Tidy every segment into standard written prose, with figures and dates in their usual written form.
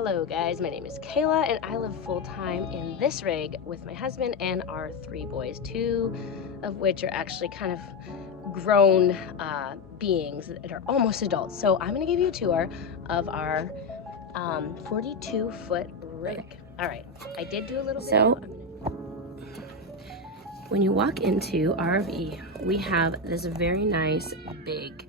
Hello guys, my name is Kayla and I live full-time in this rig with my husband and our 3 boys, 2 of which are actually kind of grown beings that are almost adults. So I'm going to give you a tour of our 42-foot rig. Alright, I did do a little bit. So when you walk into RV, we have this very nice big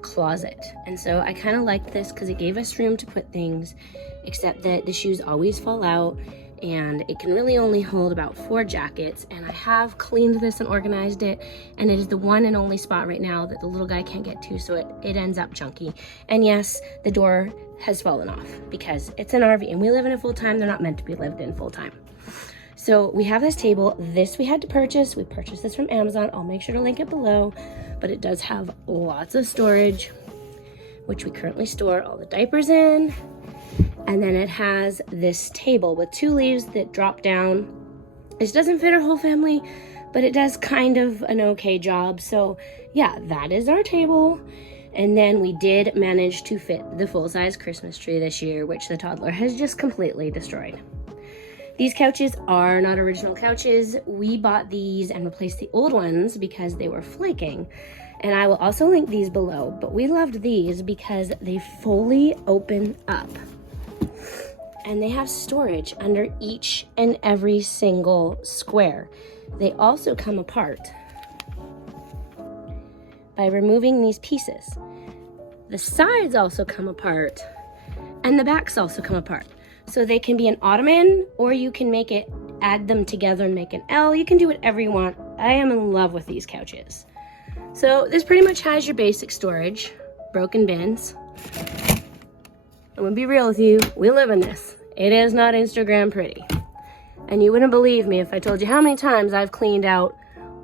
closet, and so I kind of liked this because it gave us room to put things, except that the shoes always fall out and it can really only hold about 4 jackets. And I have cleaned this and organized it, and it is the one and only spot right now that the little guy can't get to, so it ends up chunky. And yes, the door has fallen off because it's an RV and we live in it full time. They're not meant to be lived in full time. So we have this table. This we had to purchase. We purchased this from Amazon. I'll make sure to link it below, but it does have lots of storage, which we currently store all the diapers in. And then it has this table with 2 leaves that drop down. This doesn't fit our whole family, but it does kind of an okay job. So yeah, that is our table. And then we did manage to fit the full-size Christmas tree this year, which the toddler has just completely destroyed. These couches are not original couches. We bought these and replaced the old ones because they were flaking. And I will also link these below, but we loved these because they fully open up. And they have storage under each and every single square. They also come apart by removing these pieces. The sides also come apart, and the backs also come apart. So they can be an ottoman, or you can make it, add them together and make an L. You can do whatever you want. I am in love with these couches. So this pretty much has your basic storage, broken bins. I'm gonna be real with you, we live in this. It is not Instagram pretty. And you wouldn't believe me if I told you how many times I've cleaned out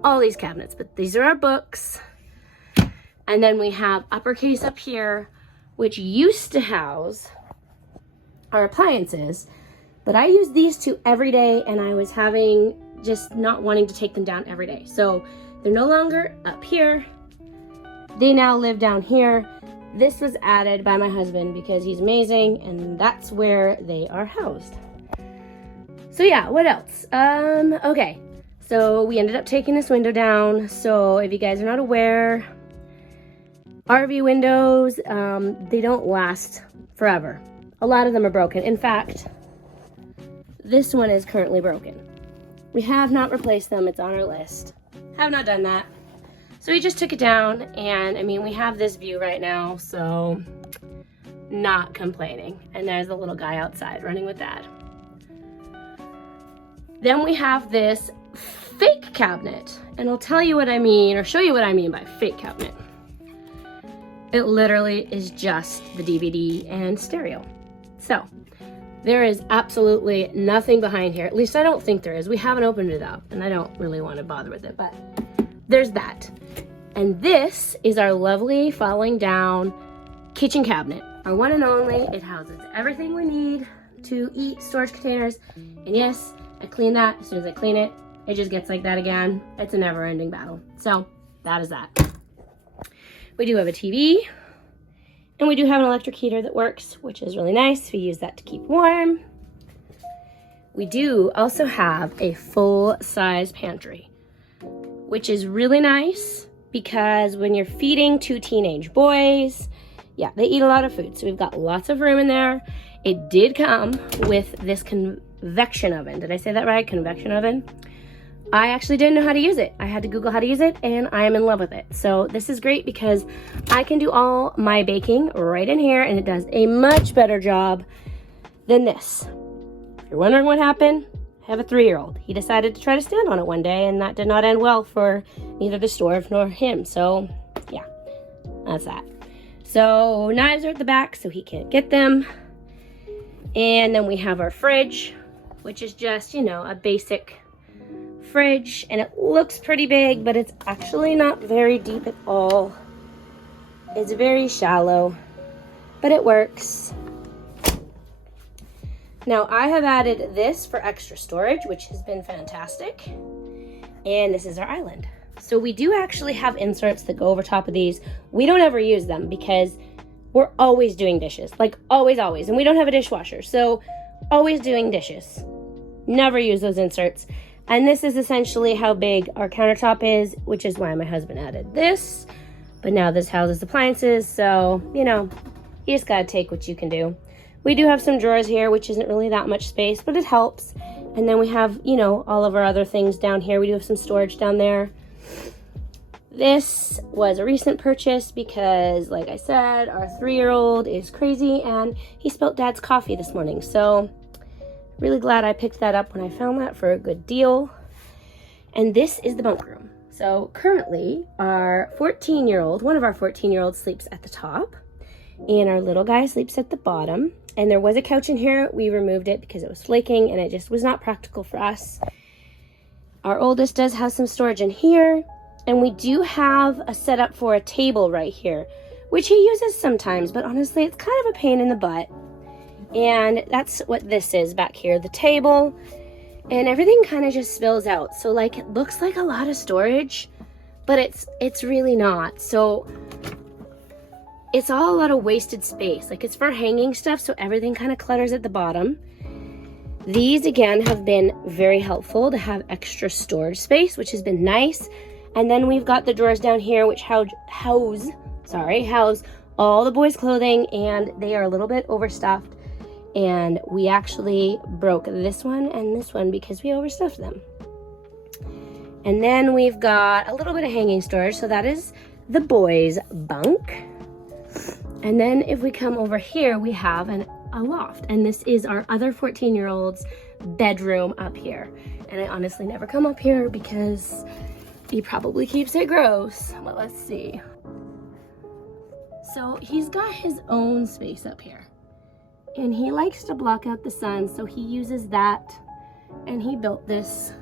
all these cabinets, but these are our books. And then we have uppercase up here, which used to house our appliances, but I use these 2 every day, and I was having just not wanting to take them down every day. So they're no longer up here. They now live down here. This was added by my husband because he's amazing, and that's where they are housed. So yeah, what else? Okay, so we ended up taking this window down. So if you guys are not aware, RV windows, they don't last forever. A lot of them are broken. In fact, this one is currently broken. We have not replaced them. It's on our list. Have not done that. So we just took it down, and I mean, we have this view right now, so not complaining. And there's the little guy outside running with Dad. Then we have this fake cabinet, and I'll tell you what I mean, or show you what I mean by fake cabinet. It literally is just the DVD and stereo. So there is absolutely nothing behind here. At least I don't think there is. We haven't opened it up, and I don't really want to bother with it, but there's that. And this is our lovely falling down kitchen cabinet, our one and only. It houses everything we need to eat, storage containers. And yes, I clean that. As soon as I clean it, it just gets like that again. It's a never-ending battle. So that is that. We do have a TV, and we do have an electric heater that works, which is really nice. We use that to keep warm. We do also have a full-size pantry, which is really nice because when you're feeding 2 teenage boys, yeah, they eat a lot of food. So we've got lots of room in there. It did come with this convection oven. Did I say that right? Convection oven. I actually didn't know how to use it. I had to Google how to use it, and I am in love with it. So this is great because I can do all my baking right in here, and it does a much better job than this. If you're wondering what happened, I have a 3-year-old. He decided to try to stand on it one day, and that did not end well for neither the stove nor him. So yeah, that's that. So knives are at the back, so he can't get them. And then we have our fridge, which is just, you know, a basic fridge, and it looks pretty big, but it's actually not very deep at all. It's very shallow, but it works. Now I have added this for extra storage, which has been fantastic. And this is our island. So we do actually have inserts that go over top of these. We don't ever use them because we're always doing dishes, like always, always. And we don't have a dishwasher, so always doing dishes. Never use those inserts. And this is essentially how big our countertop is, which is why my husband added this. But now this houses appliances, so, you know, you just gotta take what you can do. We do have some drawers here, which isn't really that much space, but it helps. And then we have, you know, all of our other things down here. We do have some storage down there. This was a recent purchase because, like I said, our 3-year-old is crazy and he spilt Dad's coffee this morning. So, really glad I picked that up when I found that for a good deal. And this is the bunk room. So, currently, our 14-year-old, one of our 14-year-olds sleeps at the top. And our little guy sleeps at the bottom. And there was a couch in here. We removed it because it was flaking and it just was not practical for us. Our oldest does have some storage in here. And we do have a setup for a table right here, which he uses sometimes, but honestly, it's kind of a pain in the butt. And that's what this is back here, the table. And everything kind of just spills out. So like, it looks like a lot of storage, but it's really not. So it's all a lot of wasted space. Like, it's for hanging stuff, so everything kind of clutters at the bottom. These, again, have been very helpful to have extra storage space, which has been nice. And then we've got the drawers down here, which house all the boys' clothing, and they are a little bit overstuffed. And we actually broke this one and this one because we overstuffed them. And then we've got a little bit of hanging storage, so that is the boys' bunk. And then if we come over here, we have a loft, and this is our other 14-year-old's bedroom up here. And I honestly never come up here because he probably keeps it gross, but let's see. So he's got his own space up here, and he likes to block out the sun, so he uses that, and he built this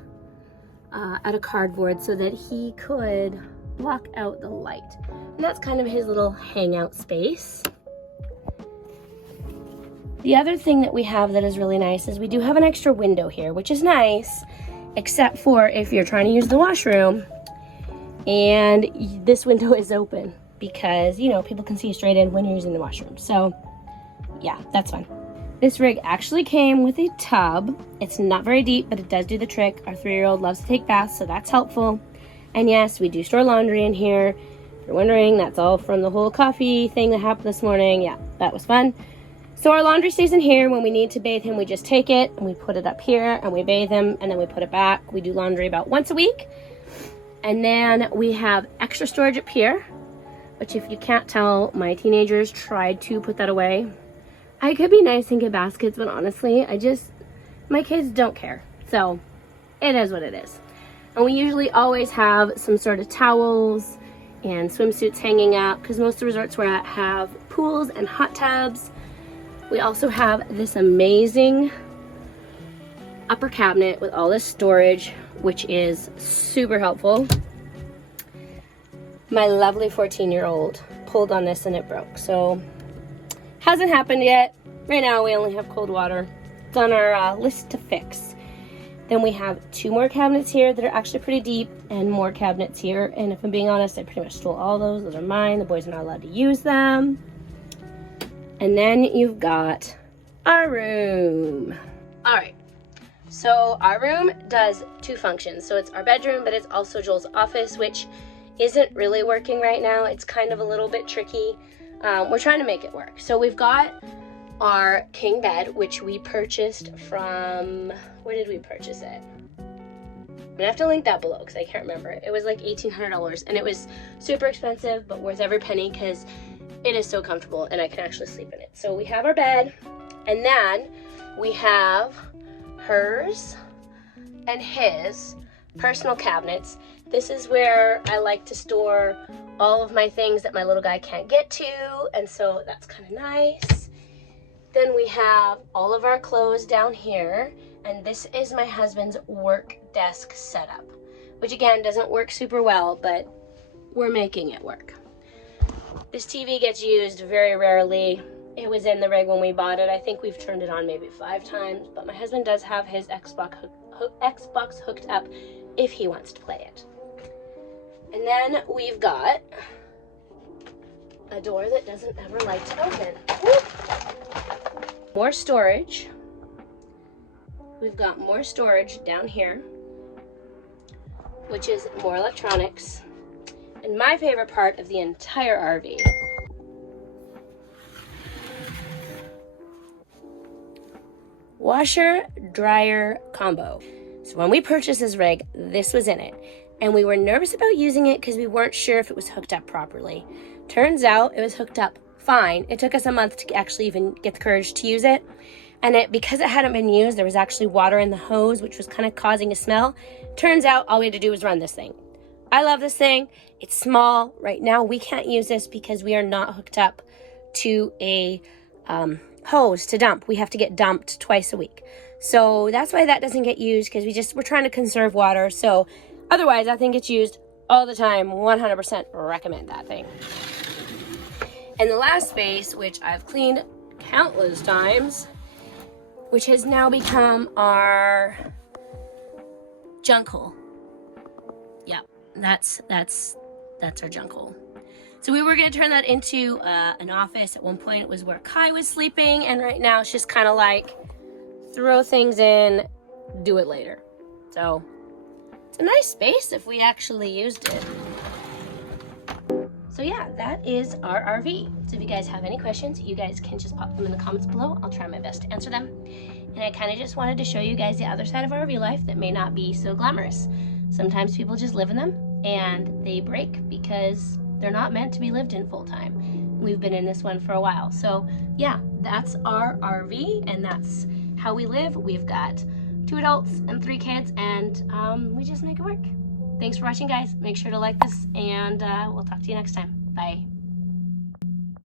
out of cardboard so that he could block out the light. And that's kind of his little hangout space. The other thing that we have that is really nice is we do have an extra window here, which is nice, except for if you're trying to use the washroom and this window is open because, you know, people can see straight in when you're using the washroom. So yeah, that's fun. This rig actually came with a tub. It's not very deep, but it does do the trick. Our 3-year-old loves to take baths, so that's helpful. And yes, we do store laundry in here. If you're wondering, that's all from the whole coffee thing that happened this morning. Yeah, that was fun. So our laundry stays in here. When we need to bathe him, we just take it and we put it up here and we bathe him and then we put it back. We do laundry about once a week. And then we have extra storage up here, which if you can't tell, my teenagers tried to put that away. I could be nice and get baskets, but honestly, my kids don't care. So it is what it is. And we usually always have some sort of towels and swimsuits hanging up because most of the resorts we're at have pools and hot tubs. We also have this amazing upper cabinet with all this storage, which is super helpful. My lovely 14-year-old pulled on this and it broke. So hasn't happened yet. Right now we only have cold water. It's on our list to fix. Then we have 2 more cabinets here that are actually pretty deep and more cabinets here. And if I'm being honest, I pretty much stole all those. Those are mine. The boys are not allowed to use them. And then you've got our room. All right. So our room does 2 functions. So it's our bedroom, but it's also Joel's office, which isn't really working right now. It's kind of a little bit tricky. We're trying to make it work. So we've got our king bed, which we purchased from, where did we purchase it? I'm gonna have to link that below because I can't remember. It was like $1,800 and it was super expensive, but worth every penny because it is so comfortable and I can actually sleep in it. So we have our bed, and then we have hers and his personal cabinets. This is where I like to store all of my things that my little guy can't get to, and so that's kind of nice. Then we have all of our clothes down here, and this is my husband's work desk setup, which again doesn't work super well, but we're making it work. This TV gets used very rarely. It was in the rig when we bought it. I think we've turned it on maybe 5 times, but my husband does have his Xbox hooked up if he wants to play it. And then we've got a door that doesn't ever like to open. Whoop. More storage. We've got more storage down here, which is more electronics. And my favorite part of the entire RV, washer dryer combo. So when we purchased this rig, this was in it. And we were nervous about using it because we weren't sure if it was hooked up properly. Turns out it was hooked up fine. It took us a month to actually even get the courage to use it. And because it hadn't been used, there was actually water in the hose, which was kind of causing a smell. Turns out all we had to do was run this thing. I love this thing. It's small. Right now we can't use this because we are not hooked up to a hose to dump. We have to get dumped twice a week. So that's why that doesn't get used, because we're trying to conserve water. So otherwise, I think it's used all the time. 100% recommend that thing. And the last space, which I've cleaned countless times, which has now become our junk hole. Yep, that's our junk hole. So we were gonna turn that into an office. At one point it was where Kai was sleeping, and right now it's just kind of like throw things in, do it later. So it's a nice space if we actually used it. So yeah, that is our RV. So if you guys have any questions, you guys can just pop them in the comments below. I'll try my best to answer them. And I kind of just wanted to show you guys the other side of RV life that may not be so glamorous. Sometimes people just live in them and they break because they're not meant to be lived in full time. We've been in this one for a while. So yeah, that's our RV and that's how we live. We've got 2 adults and 3 kids, and we just make it work. Thanks for watching, guys. Make sure to like this, and we'll talk to you next time. Bye.